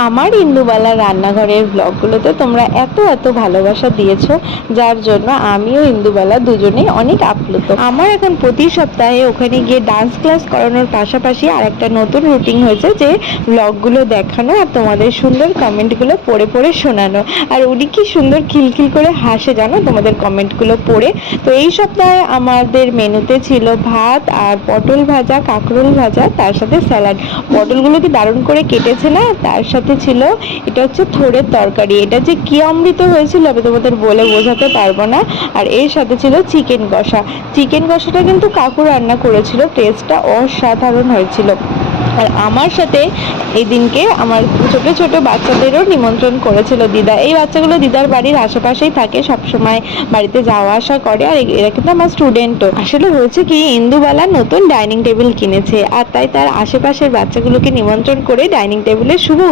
আমার ইন্দুবালা রান্নাঘরের ব্লগগুলোতে তোমরা এত এত ভালোবাসা দিয়েছো, যার জন্য আমিও ইন্দুবালা দুজনেই অনেক আপ্লুত। আমার এখন প্রতি সপ্তাহে ওখানে গিয়ে ডান্স ক্লাস করানোর পাশাপাশি আর একটা নতুন রুটিন হয়েছে, যে ব্লগগুলো দেখানো আর তোমাদের সুন্দর কমেন্টগুলো পড়ে পড়ে শোনানো। আর উনি কি সুন্দর খিলখিল করে হাসে জানো তোমাদের কমেন্টগুলো পড়ে। তো এই সপ্তাহে আমাদের মেনুতে ছিল ভাত আর পটল ভাজা, কাঁকরোল ভাজা, তার সাথে স্যালাড। পটলগুলো কি দারুণ করে কেটেছে না? তার সাথে ছিল এটা হচ্ছে থোড়ের তরকারি। এটা যে কি অমৃত হয়েছিল আমি তোমাদের বলে বোঝাতে পারবো না। আর এর সাথে ছিল চিকেন কষা। চিকেন কষাটা কিন্তু কাকু রান্না করেছিল, টেস্টটা অসাধারণ হয়েছিল। আর আমার সাথে এই দিনকে আমার ছোট ছোট বাচ্চাদেরও নিমন্ত্রণ করেছিল দিদা। এই বাচ্চাগুলো দিদার বাড়ির আশেপাশেই থাকে, সবসময় বাড়িতে যাওয়া আসা করে। আর এরা কিন্তু আমার স্টুডেন্টও। আসলে হয়েছে কি, ইন্দুবালা নতুন ডাইনিং টেবিল কিনেছে, আর তাই তার আশেপাশের বাচ্চাগুলোকে নিমন্ত্রণ করে ডাইনিং টেবিলের শুভ